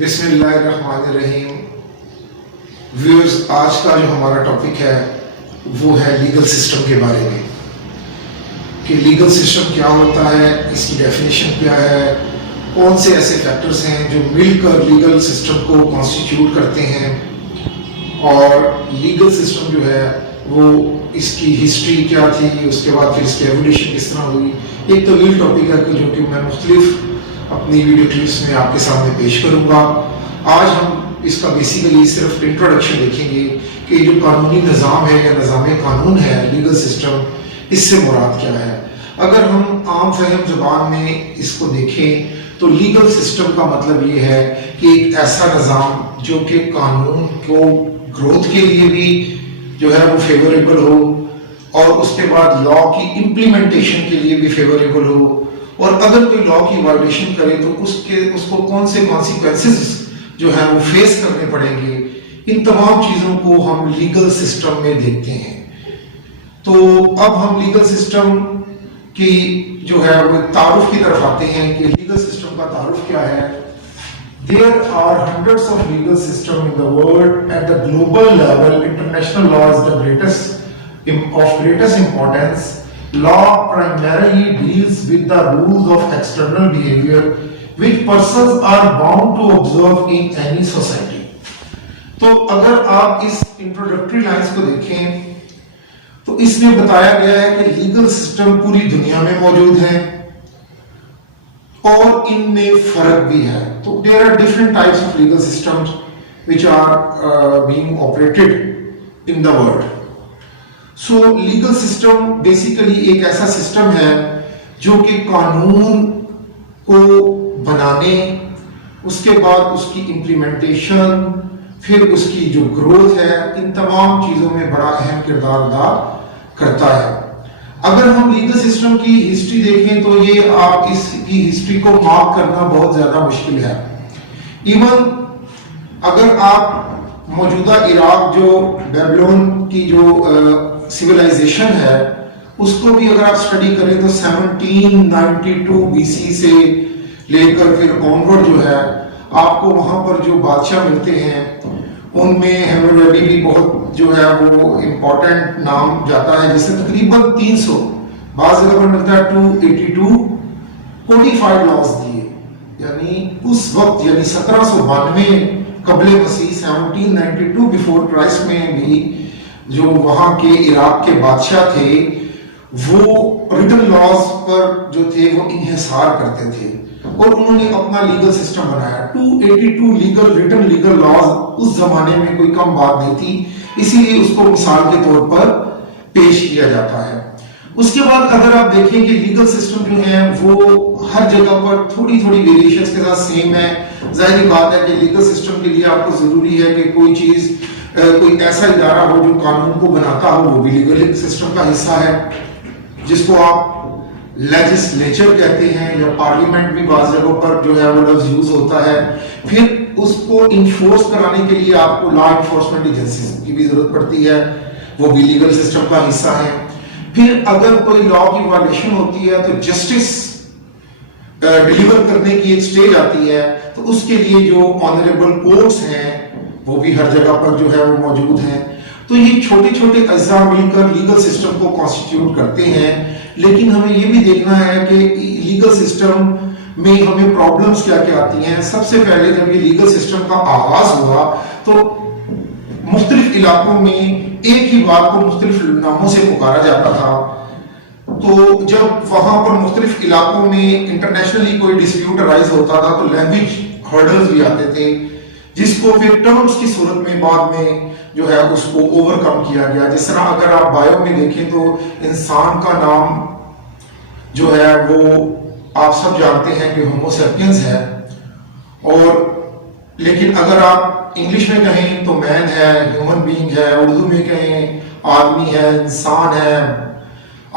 بسم اللہ الرحمن الرحیم. ویورز، آج کا جو ہمارا ٹاپک ہے وہ ہے لیگل سسٹم کے بارے میں کہ لیگل سسٹم کیا ہوتا ہے، اس کی ڈیفینیشن کیا ہے، کون سے ایسے فیکٹرز ہیں جو مل کر لیگل سسٹم کو کانسٹیٹیوٹ کرتے ہیں، اور لیگل سسٹم جو ہے وہ اس کی ہسٹری کیا تھی، اس کے بعد پھر اس کی ایولیوشن کس طرح ہوئی. ایک طویل ٹاپک ہے جو کہ میں مختلف اپنی ویڈیو کلپس میں آپ کے سامنے پیش کروں گا. آج ہم اس کا بیسیکلی صرف انٹروڈکشن دیکھیں گے کہ جو قانونی نظام ہے یا نظام قانون ہے، لیگل سسٹم، اس سے مراد کیا ہے. اگر ہم عام فہم زبان میں اس کو دیکھیں تو لیگل سسٹم کا مطلب یہ ہے کہ ایک ایسا نظام جو کہ قانون کو گروتھ کے لیے بھی جو ہے وہ فیوریبل ہو، اور اس کے بعد لا کی امپلیمنٹیشن کے لیے بھی فیوریبل ہو، اور اگر کوئی لا کی وائلیشن کرے تو اس کو کون سے کانسیکوینسز جو ہیں وہ فیس کرنے پڑیں گے. ان تمام چیزوں کو ہم لیگل سسٹم میں دیکھتے ہیں. تو اب ہم لیگل سسٹم کی جو ہے وہ تعارف کی طرف آتے ہیں کہ لیگل سسٹم کا تعارف کیا ہے. There are hundreds of legal systems in the world. At the global level, international law is of greatest importance. Law primarily deals with the rules of external behavior which persons are bound to observe in any society. تو اگر آپ اس introductory lines کو دیکھیں تو اس میں بتایا گیا ہے کہ لیگل سسٹم پوری دنیا میں موجود ہیں اور ان میں فرق بھی ہے. تو there are different types of legal systems which are being operated in the world. So legal system basically ایک ایسا سسٹم ہے جو کہ قانون کو بنانے، اس کے بعد اس کی امپلیمنٹیشن، پھر اس کی جو گروتھ ہے، ان تمام چیزوں میں بڑا اہم کردار ادا کرتا ہے. اگر ہم لیگل سسٹم کی ہسٹری دیکھیں تو یہ آپ اس کی ہسٹری کو مارک کرنا بہت زیادہ مشکل ہے. ایون اگر آپ موجودہ عراق جو بیبلون کی جو سویلائزیشن ہے اس کو بھی اگر آپ اسٹڈی کریں تو 1792 بی سی سے لے کر پھر آنورڈ جو ہے آپ کو وہاں پر جو بادشاہ ملتے ہیں ان میں ہیمورابی بھی بہت جو ہے وہ امپورٹنٹ نام جاتا ہے، جس نے تقریباً 300 بعض جگہ پر ملتا ہے 282 کوڈیفائڈ لاز دیے. یعنی اس وقت یعنی 1792 قبل مسیح 1792 بیفور کرائسٹ میں بھی جو وہاں کے عراق کے بادشاہ تھے وہ ریٹن لاز پر جو تھے وہ انحصار کرتے تھے، اور انہوں نے اپنا لیگل سسٹم بنایا. 282 ریٹن لیگل لاز اس زمانے میں کوئی کم بات نہیں تھی، اسی لیے اس کو مثال کے طور پر پیش کیا جاتا ہے. اس کے بعد اگر آپ دیکھیں کہ لیگل سسٹم جو ہیں وہ ہر جگہ پر تھوڑی تھوڑی ویریشنز کے ساتھ سیم ہے. ظاہری بات ہے کہ لیگل سسٹم کے لیے آپ کو ضروری ہے کہ کوئی چیز کوئی ایسا ادارہ ہو جو قانون کو بناتا ہو، وہ بھی لیگل سسٹم کا حصہ ہے، جس کو آپ لیجسلیچر کہتے ہیں، یا پارلیمنٹ بھی بعض جگہوں پر جو ہے وہ لفظ یوز ہوتا ہے. پھر اس کو انفورس کرانے کے لیے آپ کو لا انفورسمنٹ ایجنسیز کی بھی ضرورت پڑتی ہے، وہ بھی لیگل سسٹم کا حصہ ہے. پھر اگر کوئی لا کی وائلیشن ہوتی ہے تو جسٹس ڈیلیور کرنے کی ایک سٹیج آتی ہے، تو اس کے لیے جو آنریبل کورٹس ہیں وہ بھی ہر جگہ پر جو ہے وہ موجود ہیں. تو یہ چھوٹے چھوٹے اجزاء مل کر لیگل سسٹم کو کانسٹیٹیوٹ کرتے ہیں. لیکن ہمیں یہ بھی دیکھنا ہے کہ لیگل سسٹم میں ہمیں پرابلمز کیا کیا آتی ہیں. سب سے پہلے جب یہ لیگل سسٹم کا آغاز ہوا تو مختلف علاقوں میں ایک ہی بات کو مختلف ناموں سے پکارا جاتا تھا. تو جب وہاں پر مختلف علاقوں میں انٹرنیشنلی کوئی ڈسپیوٹ ارائز ہوتا تھا تو لینگویج ہرڈلز بھی آتے تھے، جس کو پھر ٹرمز کی صورت میں بعد میں جو ہے اس کو اوور کم کیا گیا. جس طرح اگر آپ بایو میں دیکھیں تو انسان کا نام جو ہے وہ آپ سب جانتے ہیں کہ ہومو سیپینس ہے، اور لیکن اگر آپ انگلش میں کہیں تو مین ہے، ہیومن بینگ ہے، اردو میں کہیں آدمی ہے، انسان ہے،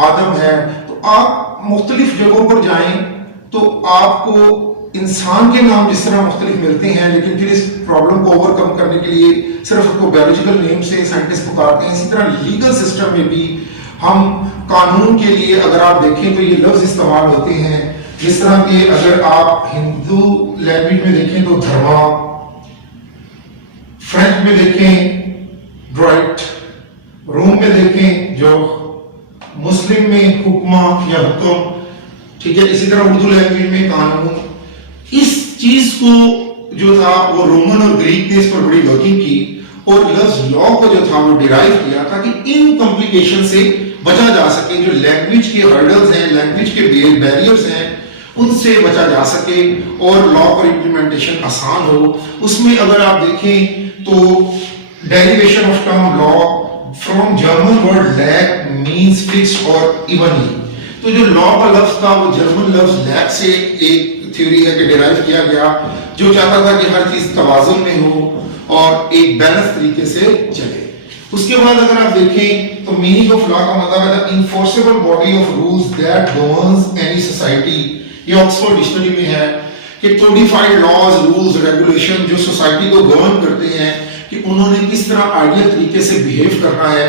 آدم ہے. تو آپ مختلف جگہوں پر جائیں تو آپ کو انسان کے نام جس طرح مختلف ملتے ہیں، لیکن پھر اس پرابلم کو اوور کم کرنے کے لیے صرف اس کو بیولوجیکل نیم سے سائنٹسٹ پکارتے ہیں. اسی طرح لیگل سسٹم میں بھی ہم قانون کے لیے اگر آپ دیکھیں تو یہ لفظ استعمال ہوتے ہیں، جس طرح کہ اگر آپ ہندو لینگویج میں دیکھیں تو دھرما، فرینچ میں دیکھیں ڈرائٹ، روم میں دیکھیں جو، مسلم میں حکمہ یا حکم، ٹھیک ہے، اسی طرح اردو لینگویج میں قانون. اس چیز کو جو تھا وہ رومن اور گریک نے اس پر بڑی ورکنگ کی اور لفظ لا کو جو تھا وہ ڈیرائیو کیا تاکہ ان کمپلیکیشن سے بچا جا سکے. جو لینگویج کے ہرڈلز ہیں، لینگویج کے بیریئرز ہیں، ان سے بچا جا سکے اور لا پر امپلیمنٹیشن آسان ہو. اس میں اگر آپ دیکھیں تو derivation of term law from German word لیک مینز فکس اور ایونلی. تو جو لا کا لفظ تھا وہ جرمن لفظ لیک سے ایک تھیوری ہے کہ ڈیرائیو کیا گیا جو چاہتا تھا کہ ہر چیز توازن میں ہو اور ایک بیلنس طریقے سے چلے. اس کے بعد اگر آپ دیکھیں تو میننگ آف لا کا مطلب ہے enforceable body of rules that governs any society. یہ آکسفورڈ ڈکشنری میں ہے کہ کوڈیفائڈ لاز، رولز، ریگولیشن جو سوسائٹی کو گورن کرتے ہیں کہ انہوں نے کس طرح آئیڈیل طریقے سے بیہیو کرنا ہے،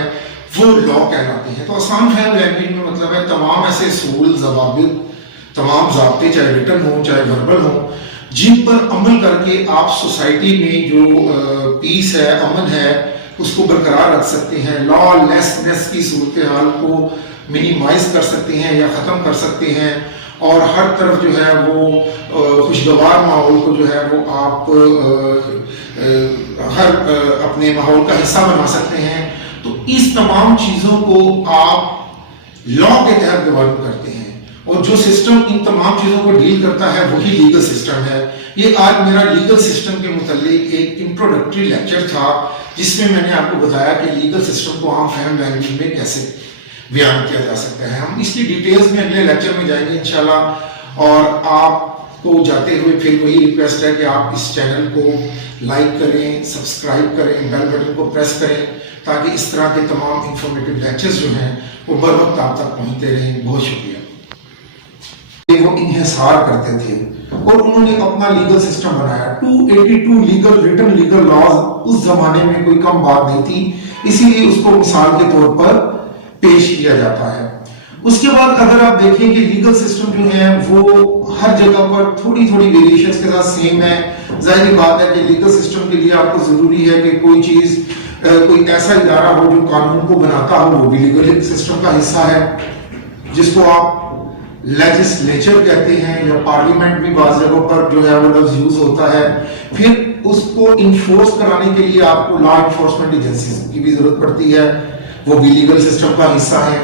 وہ لا کہلاتے ہیں. تو آسان فہم لینگویج میں مطلب ہے تمام ایسے اصول، ضوابط، تمام ضابطے چاہے ریٹن ہوں چاہے وربل ہوں جن پر عمل کر کے آپ سوسائٹی میں جو پیس ہے، امن ہے، اس کو برقرار رکھ سکتے ہیں. لا لیسنس کی صورتحال کو منیمائز کر سکتے ہیں یا ختم کر سکتے ہیں اور ہر طرف جو ہے وہ خوشگوار ماحول کو جو ہے وہ آپ ہر اپنے ماحول کا حصہ بنا سکتے ہیں. تو اس تمام چیزوں کو آپ لا کے تحت گورن کرتے ہیں اور جو سسٹم ان تمام چیزوں کو ڈیل کرتا ہے وہی لیگل سسٹم ہے. یہ آج میرا لیگل سسٹم کے متعلق ایک انٹروڈکٹری لیکچر تھا جس میں میں نے آپ کو بتایا کہ لیگل سسٹم کو عام فہم لینگویج میں کیسے بیان کیا جا سکتا ہے. ہم اس کی ڈیٹیلز میں اگلے لیکچر میں جائیں گے انشاءاللہ. اور آپ کو جاتے ہوئے پھر وہی ریکویسٹ ہے کہ آپ اس چینل کو لائک کریں، سبسکرائب کریں، بیل بٹن کو پریس کریں تاکہ اس طرح کے تمام انفارمیٹیو لیکچرز جو ہیں وہ بر وقت آپ تک پہنچتے رہیں. بہت شکریہ. وہ انحصار کرتے تھے اور انہوں نے اپنا لیگل سسٹم بنایا. 282 لیگل ریٹن لیگل لاز اس زمانے میں کوئی کم بات نہیں تھی، اسی لیے اس کو مثال کے طور پر پیش کیا جاتا ہے. اس کے بعد اگر آپ دیکھیں کہ لیگل سسٹم جو ہے وہ ہر جگہ پر تھوڑی تھوڑی ویریشنز کے ساتھ سیم ہے. ظاہری بات ہے کہ لیگل سسٹم کے لیے آپ کو ضروری ہے کہ کوئی چیز، کوئی ایسا ادارہ ہو جو قانون کو بناتا ہو، وہ بھی لیگل سسٹم کا حصہ ہے جس کو آپ لیجسلیچر کہتے ہیں یا پارلیمنٹ بھی بعض جگہوں پر جو ہے وہ لفظ یوز ہوتا ہے. پھر اس کو انفورس کرانے کے لیے آپ کو لا انفورسمنٹ ایجنسیز کی بھی ضرورت پڑتی ہے، وہ بھی لیگل سسٹم کا حصہ ہے.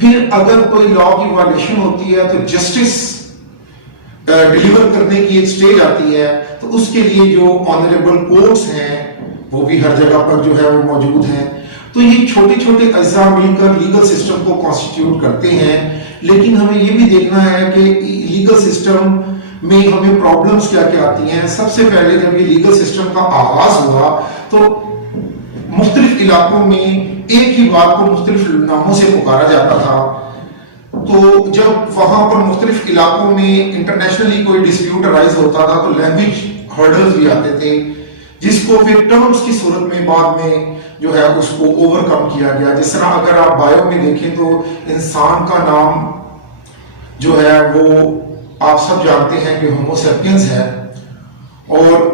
پھر اگر کوئی لا کی وائلیشن ہوتی ہے تو جسٹس ڈیلیور کرنے کی ایک سٹیج آتی ہے تو اس کے لیے جو آنریبل کورٹس ہیں وہ بھی ہر جگہ پر جو ہے وہ موجود ہیں. تو یہ چھوٹے چھوٹے اجزاء مل کر لیگل سسٹم کو کانسٹیٹیوٹ کرتے ہیں. لیکن ہمیں یہ بھی دیکھنا ہے کہ لیگل سسٹم میں ہمیں پرابلمز کیا کیا آتی ہیں. سب سے پہلے جب یہ لیگل سسٹم کا آغاز ہوا تو مختلف علاقوں میں ایک ہی بات کو مختلف ناموں سے پکارا جاتا تھا. تو جب وہاں پر مختلف علاقوں میں انٹرنیشنلی کوئی ڈسپیوٹ ارائز ہوتا تھا تو لینگویج ہرڈلز بھی آتے تھے جس کو پھر ٹرمز کی صورت میں بعد میں جو ہے اس کو اوور کم کیا گیا. جس طرح اگر آپ بایو میں دیکھیں تو انسان کا نام جو ہے وہ آپ سب جانتے ہیں کہ ہومو سیپینز ہے، اور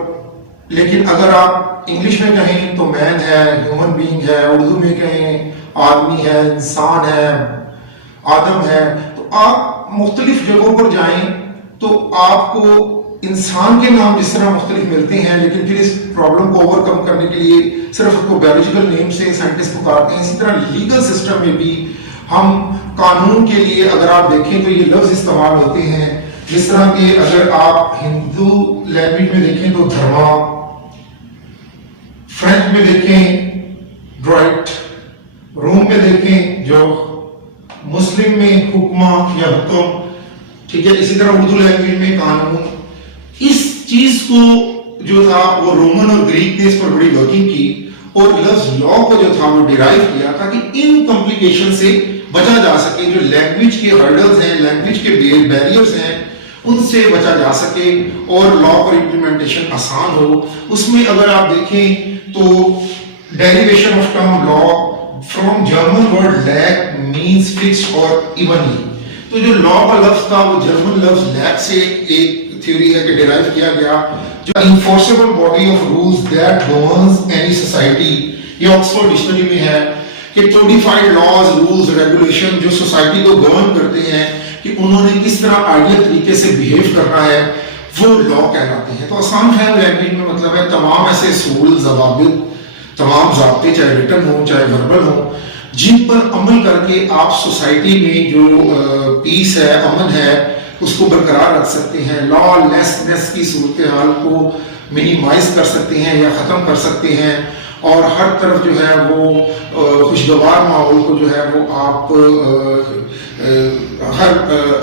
لیکن اگر آپ انگلش میں کہیں تو مین ہے، ہیومن بینگ ہے، اردو میں کہیں آدمی ہے، انسان ہے، آدم ہے. تو آپ مختلف جگہوں پر جائیں تو آپ کو انسان کے نام جس طرح مختلف ملتے ہیں، لیکن پھر اس پرابلم کو اوور کم کرنے کے لیے صرف اس کو بیولوجیکل نیم سے سائنٹسٹ پکارتے ہیں. اسی طرح لیگل سسٹم میں بھی ہم قانون کے لیے اگر آپ دیکھیں تو یہ لفظ استعمال ہوتے ہیں. جس طرح کہ اگر آپ ہندو لینگویج میں دیکھیں تو دھرما، فرینچ میں دیکھیں ڈرائٹ، روم میں دیکھیں جو، مسلم میں حکمہ یا حکم، ٹھیک ہے، اسی طرح اردو لینگویج میں قانون. اس چیز کو جو تھا وہ رومن اور گریک نے اس پر بڑی ورکنگ کی اور لفظ لا کو جو تھا وہ ڈیرائیو کیا تاکہ ان کمپلیکیشن سے بچا جا سکے. جو لینگویج کے ہرڈلز ہیں، لینگویج کے بیریئرز ہیں، ان سے بچا جا سکے اور لا پر امپلیمنٹیشن آسان ہو. اس میں اگر آپ دیکھیں تو derivation of term law from German word لیک مینز فکس اور ایونلی. تو جو لا کا لفظ تھا وہ جرمن لفظ لیک سے ایک تھیوری ہے کہ ڈیرائیو کیا گیا جو enforceable body of rules that governs any society, یہ آکسفورڈ ڈکشنری میں ہے کہ کوڈیفائڈ لاز رولز ریگولیشن جو سوسائٹی کو گورن کرتے ہیں کہ انہوں نے کس طرح آئیڈیل طریقے سے بہیو کرنا ہے وہ لا کہلاتے ہیں. تو آسان فہم لینگویج میں مطلب ہے تمام ایسے اصول ضوابط تمام ضابطے چاہے ریٹن ہوں چاہے وربل ہوں جن پر عمل کر کے آپ سوسائٹی میں جو پیس ہے امن ہے اس کو برقرار رکھ سکتے ہیں, لا لیسنس کی صورتحال کو منیمائز کر سکتے ہیں یا ختم کر سکتے ہیں, اور ہر طرف جو ہے وہ خوشگوار ماحول کو جو ہے وہ آپ ہر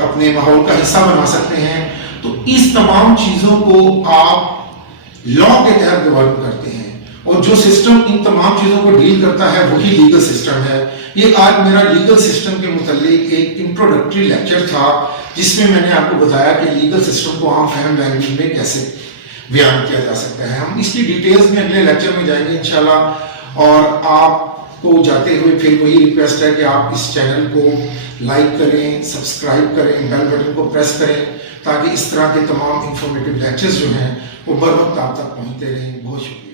اپنے ماحول کا حصہ بنا سکتے ہیں. تو اس تمام چیزوں کو آپ لا کے تحت ڈیولپ کرتے ہیں, اور جو سسٹم ان تمام چیزوں کو ڈیل کرتا ہے وہی لیگل سسٹم ہے. یہ آج میرا لیگل سسٹم کے متعلق ایک انٹروڈکٹری لیکچر تھا جس میں نے آپ کو بتایا کہ لیگل سسٹم کو عام فہم لینگویج میں کیسے بیان کیا جا سکتا ہے. ہم اس کی ڈیٹیلز میں اگلے لیکچر میں جائیں گے انشاءاللہ, اور آپ کو جاتے ہوئے پھر وہی ریکویسٹ ہے کہ آپ اس چینل کو لائک کریں, سبسکرائب کریں, بیل بٹن کو پریس کریں تاکہ اس طرح کے تمام انفارمیٹیو لیکچرز جو ہیں وہ بر وقت آپ تک پہنچتے رہیں. بہت شکریہ.